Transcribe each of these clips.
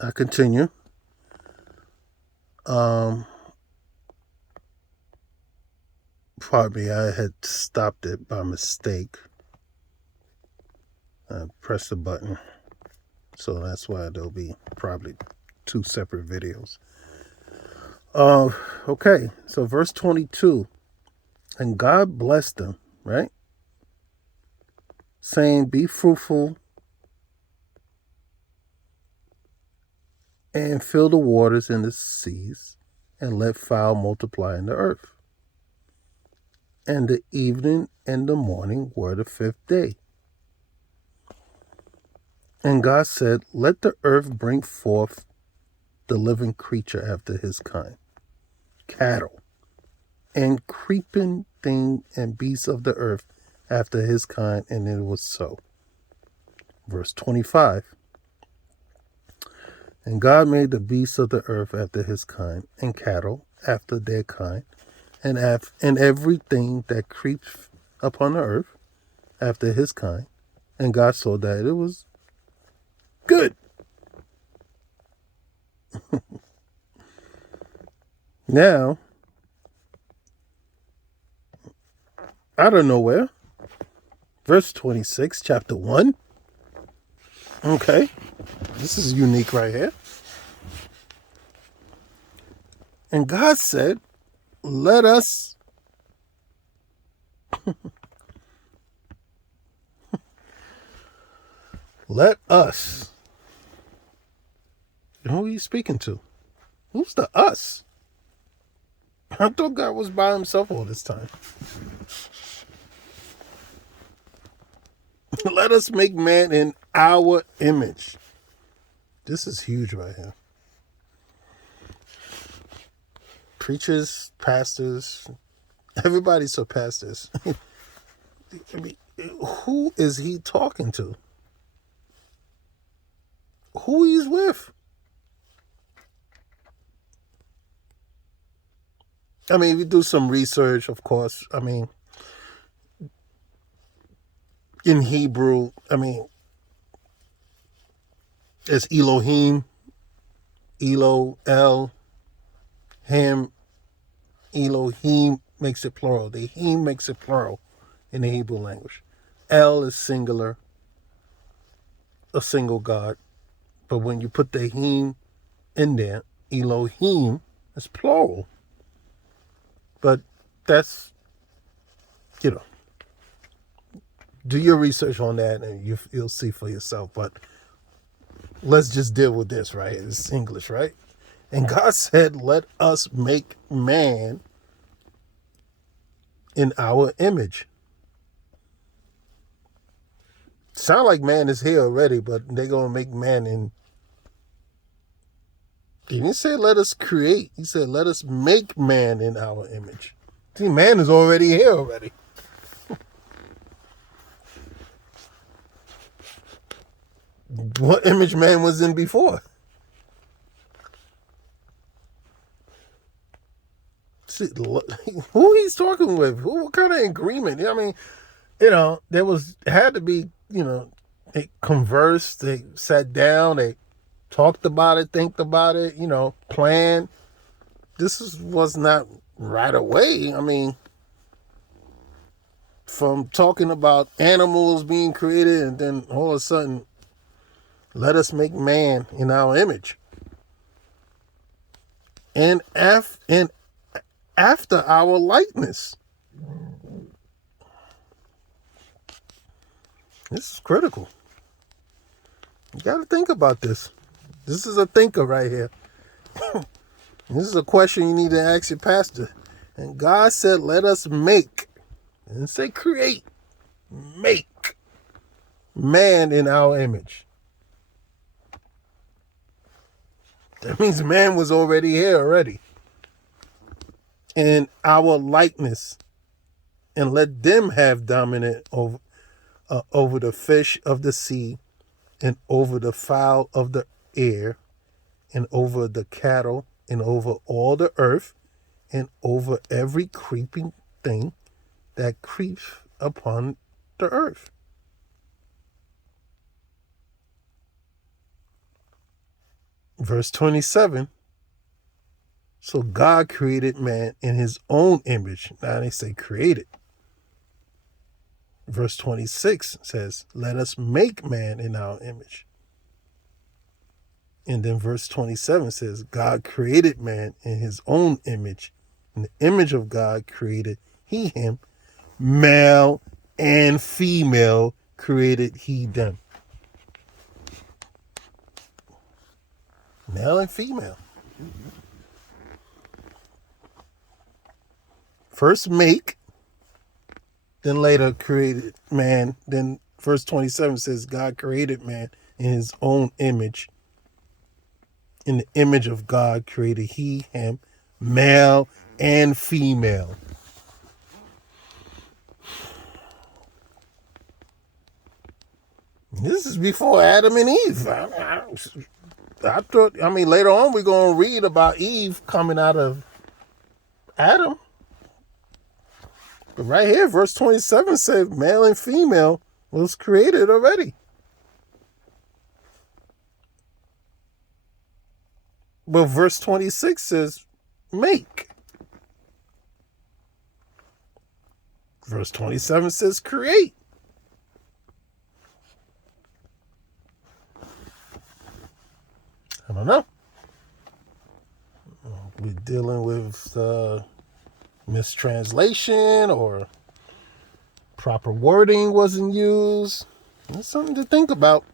I continue. Um, Pardon me, I had stopped it by mistake. I pressed the button, so that's why there'll be probably two separate videos. Uh, okay, so verse 22, and God blessed them, right? Saying, be fruitful and fill the waters in the seas, and let fowl multiply in the earth. And the evening and the morning were the fifth day. And God said, let the earth bring forth the living creature after his kind, cattle, and creeping thing and beasts of the earth after his kind, and it was so. Verse 25. And God made the beasts of the earth after his kind, and cattle after their kind, and everything that creeps upon the earth after his kind. And God saw that it was good. Now, out of nowhere, verse 26, chapter 1. Okay, this is unique right here. And God said, let us let us. Who are you speaking to? Who's the us? I thought God was by himself all this time. Let us make man in our image. This is huge right here. Preachers, pastors, everybody surpassed this. I mean, who is he talking to? Who he's with? I mean, if you do some research, of course, I mean, in Hebrew, I mean, it's Elohim, Elo, El, Him, Elohim makes it plural. The Him makes it plural in the Hebrew language. El is singular, a single God. But when you put the Him in there, Elohim is plural. But that's, you know, do your research on that and you'll see for yourself. But let's just deal with this, right? It's English, right? And God said, let us make man in our image. Sound like man is here already, but they're going to make man in. He didn't say let us create. He said let us make man in our image. See, man is already here already. What image man was in before? See, who he's talking with? What kind of agreement? I mean, there had to be, they conversed, they sat down, they talked about it, think about it, planned. Was not right away. I mean, from talking about animals being created and then all of a sudden, let us make man in our image. And after our likeness. This is critical. You got to think about this. This is a thinker right here. This is a question you need to ask your pastor. And God said, let us make. And say create. Make man in our image. That means man was already here already. In our likeness. And let them have dominant over the fish of the sea, and over the fowl of the air, and over the cattle, and over all the earth, and over every creeping thing that creeps upon the earth. Verse 27. So God created man in his own image. Now they say created. Verse 26 says, let us make man in our image. And then verse 27 says, God created man in his own image. In the image of God created he him. Male and female created he them. Male and female. First make, then later created man. Then verse 27 says God created man in his own image. In the image of God created he him, male and female. This is before Adam and Eve. I thought, later on we're going to read about Eve coming out of Adam. But right here, verse 27 says male and female was created already. But verse 26 says make. Verse 27 says create. I don't know. We're dealing with mistranslation or proper wording wasn't used. That's something to think about.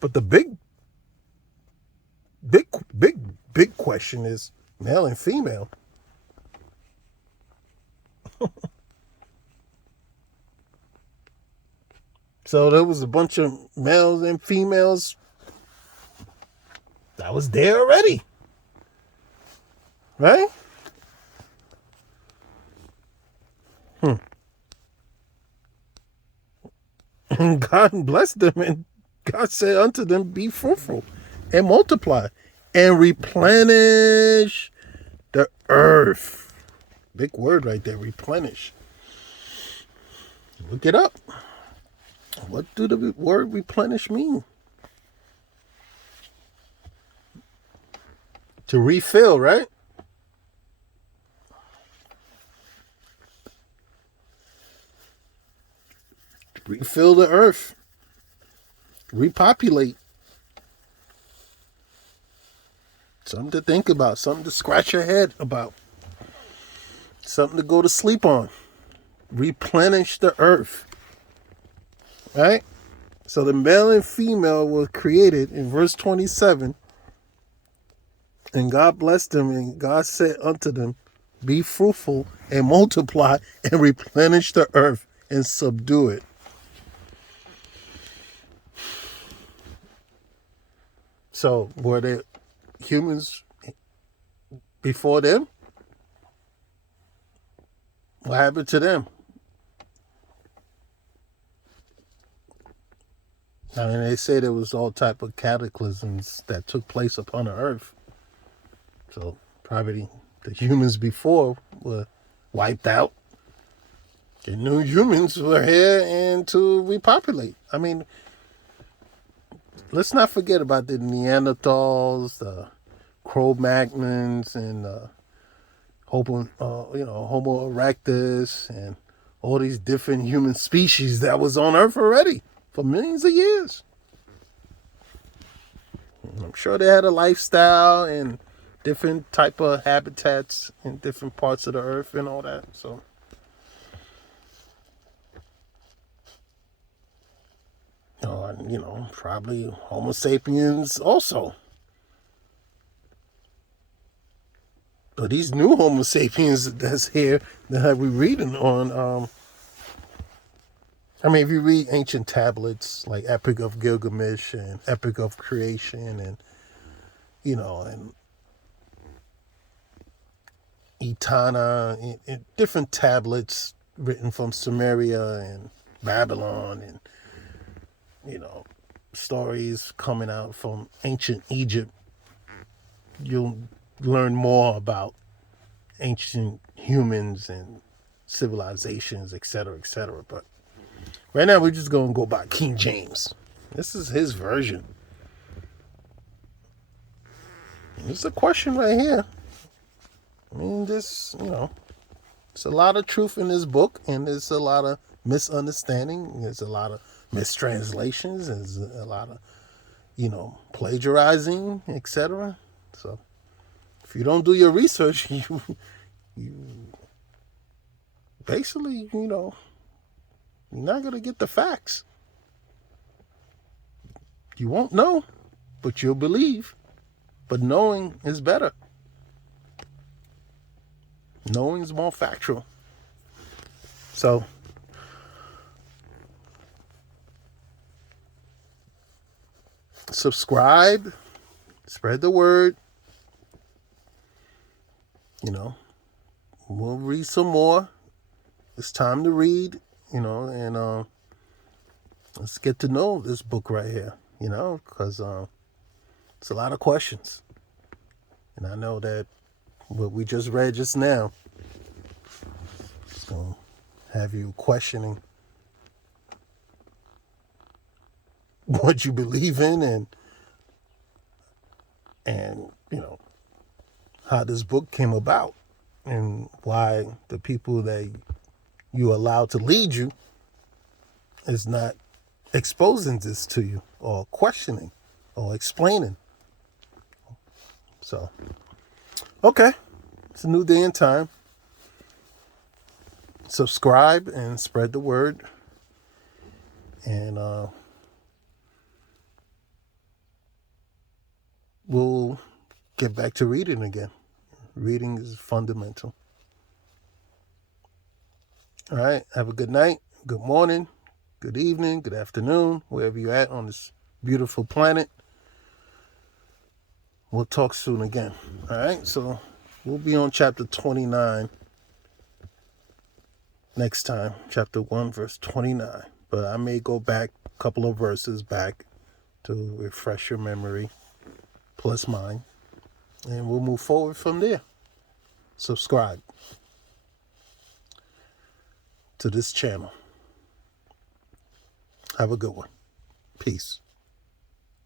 But the big question is male and female. So there was a bunch of males and females that was there already. Right? And God blessed them, and God said unto them, be fruitful and multiply and replenish the earth. Big word right there, replenish. Look it up. What do the word replenish mean? To refill, right? Refill the earth. Repopulate. Something to think about. Something to scratch your head about. Something to go to sleep on. Replenish the earth. Right? So the male and female were created in verse 27. And God blessed them, and God said unto them, be fruitful and multiply and replenish the earth and subdue it. So were there humans before them? What happened to them? I mean, they say there was all type of cataclysms that took place upon the earth. So probably the humans before were wiped out. The new humans were here and to repopulate. I mean, let's not forget about the Neanderthals, the Cro-Magnons, and Homo erectus, and all these different human species that was on Earth already for millions of years. I'm sure they had a lifestyle and different type of habitats in different parts of the Earth and all that. So, probably Homo sapiens also. But these new Homo sapiens that's here that we're reading on, if you read ancient tablets like Epic of Gilgamesh and Epic of Creation and Etana and different tablets written from Sumeria and Babylon and, stories coming out from ancient Egypt, you'll learn more about ancient humans and civilizations, etc., etc. But right now we're just going to go by King James. This is his version. There's a question right here. I mean, this, there's a lot of truth in this book, and there's a lot of misunderstanding. There's a lot of mistranslations. There's a lot of, plagiarizing, etc. So if you don't do your research, you basically, you're not going to get the facts. You won't know, but you'll believe. But knowing is better. Knowing is more factual. So, subscribe, spread the word. We'll read some more. It's time to read, and let's get to know this book right here, because it's a lot of questions. And I know that what we just read just now is going to have you questioning what you believe in and how this book came about and why the people that you allow to lead you is not exposing this to you or questioning or explaining. So, okay, it's a new day and time. Subscribe and spread the word. And we'll get back to reading again. Reading is fundamental. All right, have a good night, good morning, good evening, good afternoon, wherever you're at on this beautiful planet. We'll talk soon again. All right, so we'll be on chapter 29 next time, chapter 1, verse 29. But I may go back a couple of verses back to refresh your memory, plus mine, and we'll move forward from there. Subscribe to this channel. Have a good one. Peace.